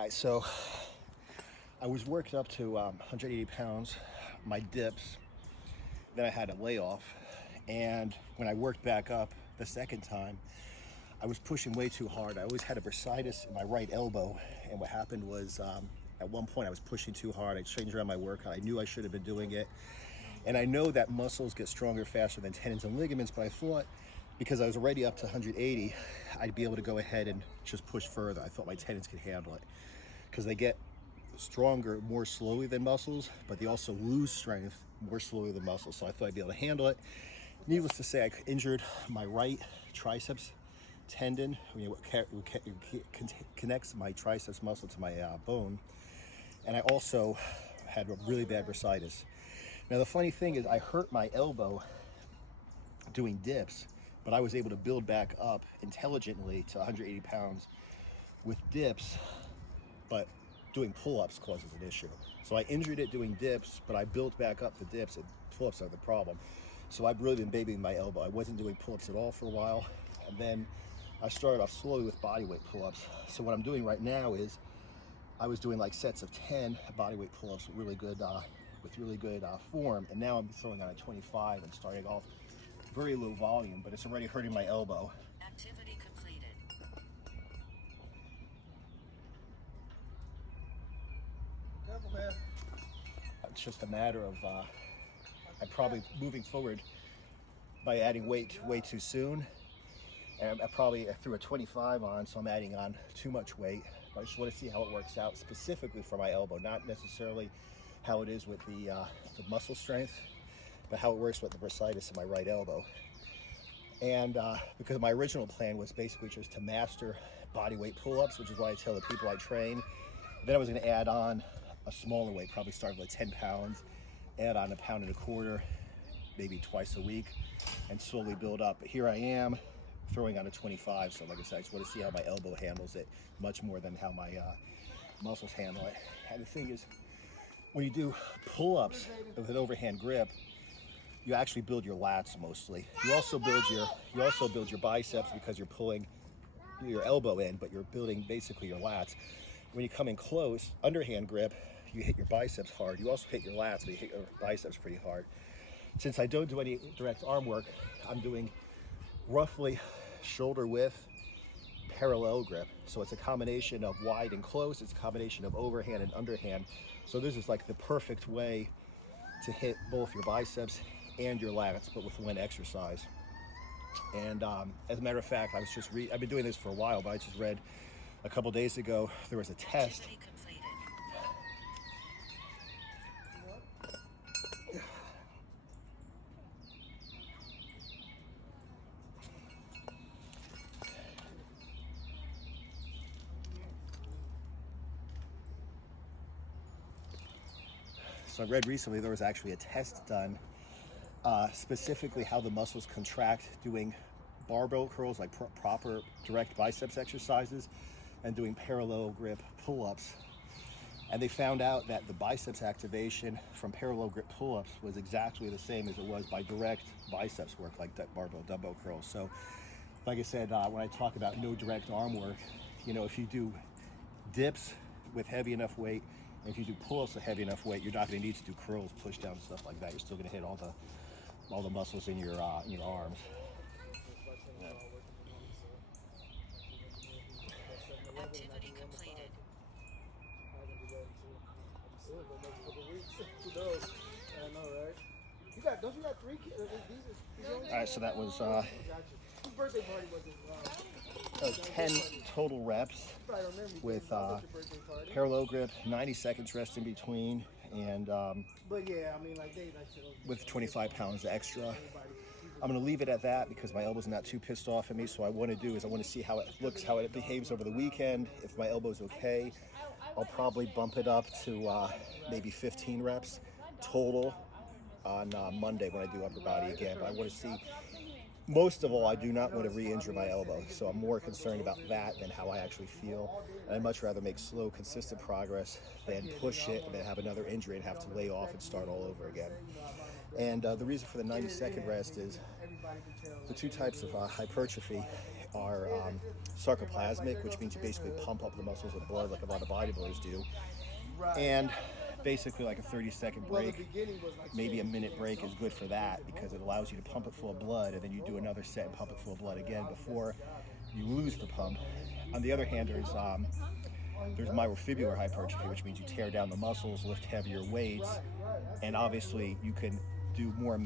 All right, so I was worked up to 180 pounds, my dips, then I had a layoff. And when I worked back up the second time, I was pushing way too hard. I always had a bursitis in my right elbow. And what happened was at one point I was pushing too hard. I changed around my workout. I knew I should have been doing it. And I know that muscles get stronger faster than tendons and ligaments, but I thought because I was already up to 180, I'd be able to go ahead and just push further. I thought my tendons could handle it because they get stronger more slowly than muscles, but they also lose strength more slowly than muscles. So I thought I'd be able to handle it. Needless to say, I injured my right triceps tendon, connects my triceps muscle to my bone. And I also had a really bad bursitis. Now, the funny thing is I hurt my elbow doing dips, but I was able to build back up intelligently to 180 pounds with dips, but doing pull-ups causes an issue. So I injured it doing dips, but I built back up the dips, and pull-ups are the problem. So I've really been babying my elbow. I wasn't doing pull-ups at all for a while, and then I started off slowly with bodyweight pull-ups. So what I'm doing right now is I was doing like sets of 10 bodyweight pull-ups with really good form, and now I'm throwing on a 25 and starting off very low volume, but it's already hurting my elbow. Activity completed. Careful, man. It's just a matter of I'm probably moving forward by adding weight way too soon. And I probably threw a 25 on, so I'm adding on too much weight. But I just want to see how it works out specifically for my elbow, not necessarily how it is with the muscle strength, but how it works with the bursitis in my right elbow. And because my original plan was basically just to master bodyweight pull-ups, which is why I tell the people I train. Then I was going to add on a smaller weight, probably start with 10 pounds, add on 1.25 pounds, maybe twice a week, and slowly build up. But here I am throwing on a 25. So like I said, I just want to see how my elbow handles it much more than how my muscles handle it. And the thing is, when you do pull-ups with an overhand grip, you actually build your lats mostly. You also build your biceps because you're pulling your elbow in, but you're building basically your lats. When you come in close, underhand grip, you hit your biceps hard. You also hit your lats, but you hit your biceps pretty hard. Since I don't do any direct arm work, I'm doing roughly shoulder width, parallel grip. So it's a combination of wide and close. It's a combination of overhand and underhand. So this is like the perfect way to hit both your biceps and your lats, but with one exercise. And as a matter of fact, I've been doing this for a while, but I just read a couple days ago there was a test. Activity completed. So I read recently there was actually a test done specifically how the muscles contract doing barbell curls, like proper direct biceps exercises, and doing parallel grip pull-ups. And they found out that the biceps activation from parallel grip pull-ups was exactly the same as it was by direct biceps work, like that barbell dumbbell curls. So like I said, when I talk about no direct arm work, if you do dips with heavy enough weight, and if you do pull-ups with heavy enough weight, you're not going to need to do curls, push down, stuff like that. You're still going to hit all the muscles in your arms. Activity completed. Don't you got 3 kids? All right, so that was Whose birthday party was it? 10 total reps with parallel grip, 90 seconds rest in between, and But yeah, I mean, with 25 pounds extra. I'm going to leave it at that because my elbow's not too pissed off at me. So what I want to see how it looks, how it behaves over the weekend. If my elbow's okay, I'll probably bump it up to maybe 15 reps total on Monday when I do upper body again. But I want to see, most of all, I do not want to re-injure my elbow. So I'm more concerned about that than how I actually feel. And I'd much rather make slow, consistent progress than push it and then have another injury and have to lay off and start all over again. And the reason for the 90-second rest is the two types of hypertrophy are sarcoplasmic, which means you basically pump up the muscles with blood like a lot of bodybuilders do. And basically like a 30-second break, maybe a minute break is good for that, because it allows you to pump it full of blood, and then you do another set and pump it full of blood again before you lose the pump. On the other hand, there's myofibular hypertrophy, which means you tear down the muscles, lift heavier weights, and obviously you can do more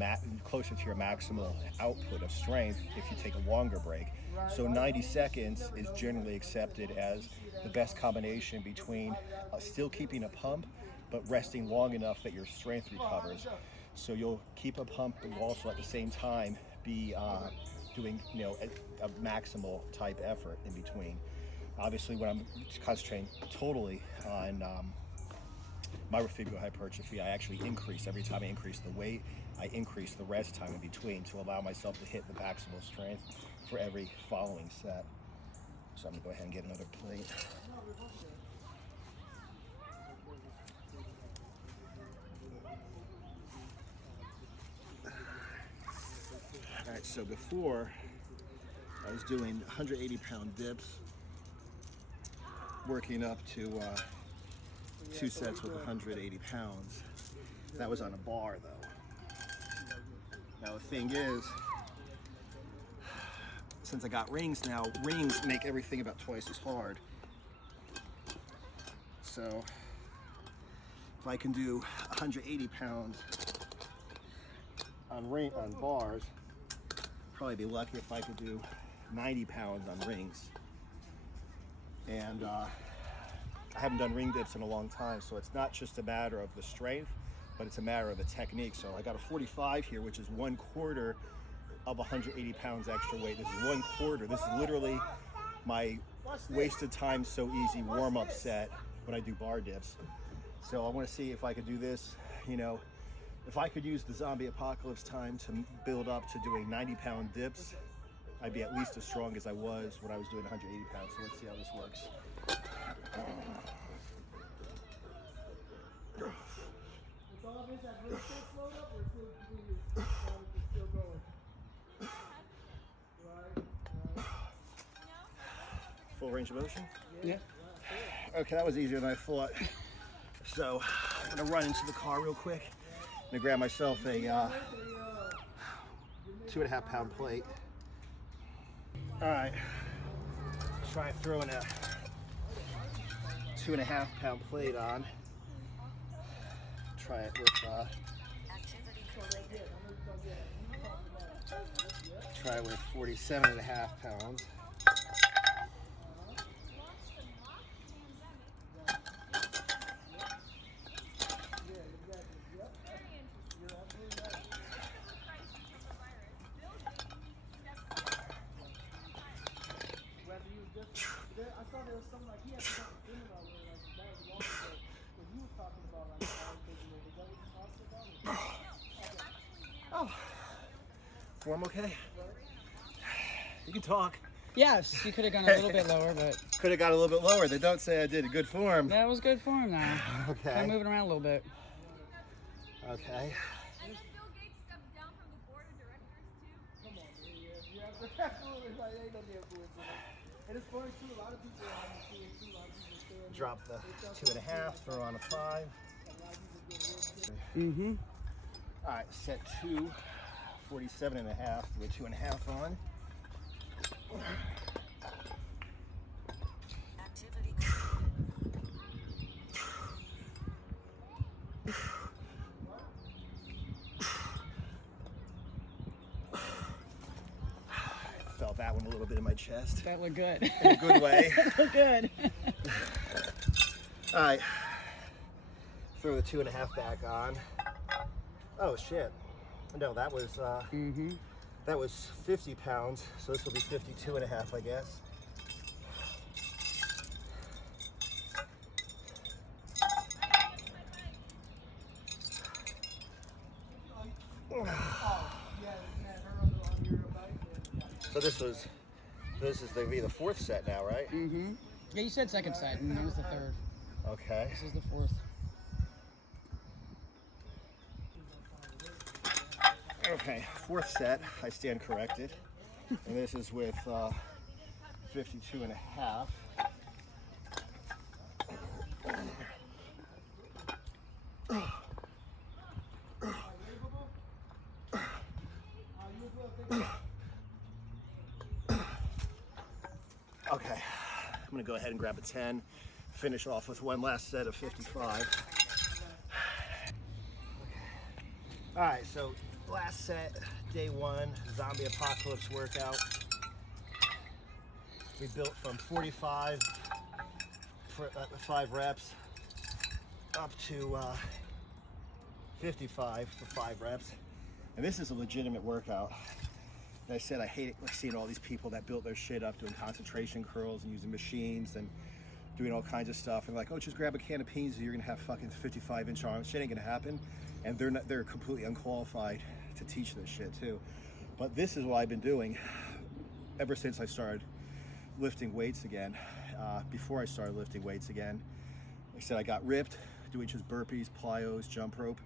closer to your maximal output of strength if you take a longer break. So 90 seconds is generally accepted as the best combination between still keeping a pump but resting long enough that your strength recovers. So you'll keep a pump, but you'll also at the same time be doing a maximal type effort in between. Obviously, when I'm concentrating totally on myofibular hypertrophy, I actually increase. Every time I increase the weight, I increase the rest time in between to allow myself to hit the maximal strength for every following set. So I'm gonna go ahead and get another plate. All right, so before I was doing 180-pound dips, working up to 2 sets with 180 pounds. That was on a bar though. Now the thing is, since I got rings now, rings make everything about twice as hard. So if I can do 180 pounds on bars, probably be lucky if I could do 90 pounds on rings. And I haven't done ring dips in a long time, so it's not just a matter of the strength, but it's a matter of the technique. So I got a 45 here, which is 1/4 of 180 pounds extra weight. This is 1/4. This is literally my wasted time so easy warm-up set when I do bar dips. So I want to see if I could do this, if I could use the zombie apocalypse time to build up to doing 90-pound dips, I'd be at least as strong as I was when I was doing 180 pounds. So let's see how this works. With all this, has really still slowed up or still going? Right. Full range of motion? Yeah. Okay, that was easier than I thought. So I'm gonna run into the car real quick. I'm gonna grab myself a 2.5 pound plate. All right, try throwing a 2.5 pound plate on. Try it with Activity completed. try it with 47.5 pounds. I saw there was something like he had something similar where like that was long ago when he was talking about like I was taking it. Is that what you're talking about? Oh, form okay? You can talk. Yes, you could have gone a little bit lower, but Could have got a little bit lower. They don't say I did a good form. that was good form now. Okay. I'm moving around a little bit. Okay. And Bill Gates steps down from the board of directors too. Come on, man. Yeah, absolutely. Like, ain't no damn coincidence. And it's funny too. A lot of people are seeing too. A lot of people saying Drop the 2.5. Throw on a 5. a lot of people get real Mm-hmm. All right, set 2, 47.5 with 2.5 on. Activity completed. Felt that one a little bit in my chest. That looked good. In a good way. That looked good. All right, throw the 2.5 back on. Oh shit! No, that was that was 50 pounds. So this will be 52.5, I guess. So this is the fourth set now, right? Mm-hmm. Yeah, you said second set, and it was the third. Okay. This is the fourth. Okay, fourth set. I stand corrected, and this is with 52 and a half. Okay, I'm gonna go ahead and grab a 10, finish off with one last set of 55. All right, so last set, day one, zombie apocalypse workout. We built from 45 for 5 reps up to 55 for 5 reps. And this is a legitimate workout. Like I said, I hate it, like seeing all these people that built their shit up doing concentration curls and using machines and doing all kinds of stuff, and like, oh, just grab a can of peas and you're gonna have fucking 55-inch arms. Shit ain't gonna happen. And they're completely unqualified to teach this shit too. But this is what I've been doing ever since I started lifting weights again. Before I started lifting weights again, like I said, I got ripped doing just burpees, plyos, jump rope.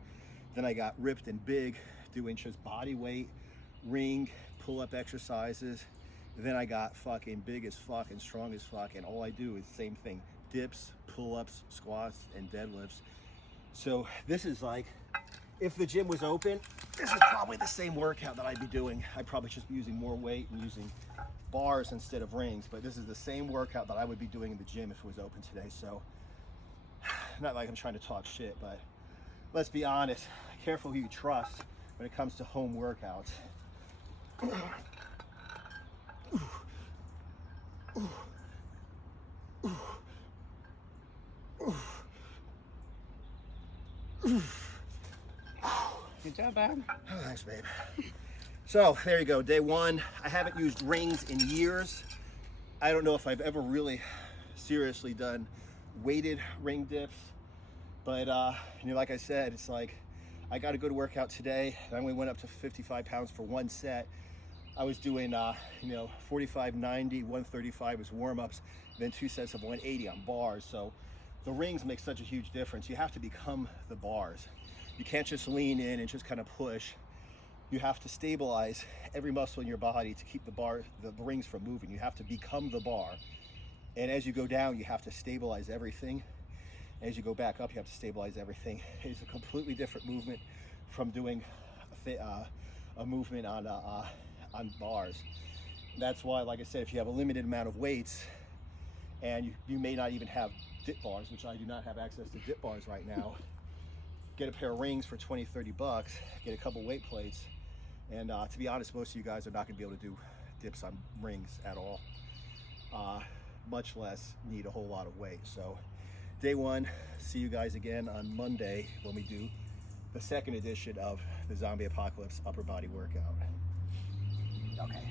Then I got ripped and big doing just body weight, ring, pull-up exercises. Then I got fucking big as fuck and strong as fuck, and all I do is the same thing: dips, pull-ups, squats, and deadlifts. So this is like, if the gym was open, this is probably the same workout that I'd be doing. I'd probably just be using more weight and using bars instead of rings, but this is the same workout that I would be doing in the gym if it was open today. So not like I'm trying to talk shit, but let's be honest, careful who you trust when it comes to home workouts. Good job, Bob. Oh, thanks, babe. So there you go, day one. I haven't used rings in years. I don't know if I've ever really seriously done weighted ring dips, but you know, like I said, it's like I got to go to work out today. I only went up to 55 pounds for one set. I was doing you know, 45, 90, 135 as warm-ups, then 2 sets of 180 on bars. So the rings make such a huge difference. You have to become the bars. You can't just lean in and just kind of push. You have to stabilize every muscle in your body to keep the rings from moving. You have to become the bar. And as you go down, you have to stabilize everything. As you go back up, you have to stabilize everything. It's a completely different movement from doing a movement on bars. That's why, like I said, if you have a limited amount of weights and you may not even have dip bars, which I do not have access to dip bars right now, get a pair of rings for 20, 30 bucks, get a couple weight plates, and to be honest, most of you guys are not gonna be able to do dips on rings at all, much less need a whole lot of weight. So day one, see you guys again on Monday when we do the second edition of the Zombie Apocalypse upper body workout. Okay.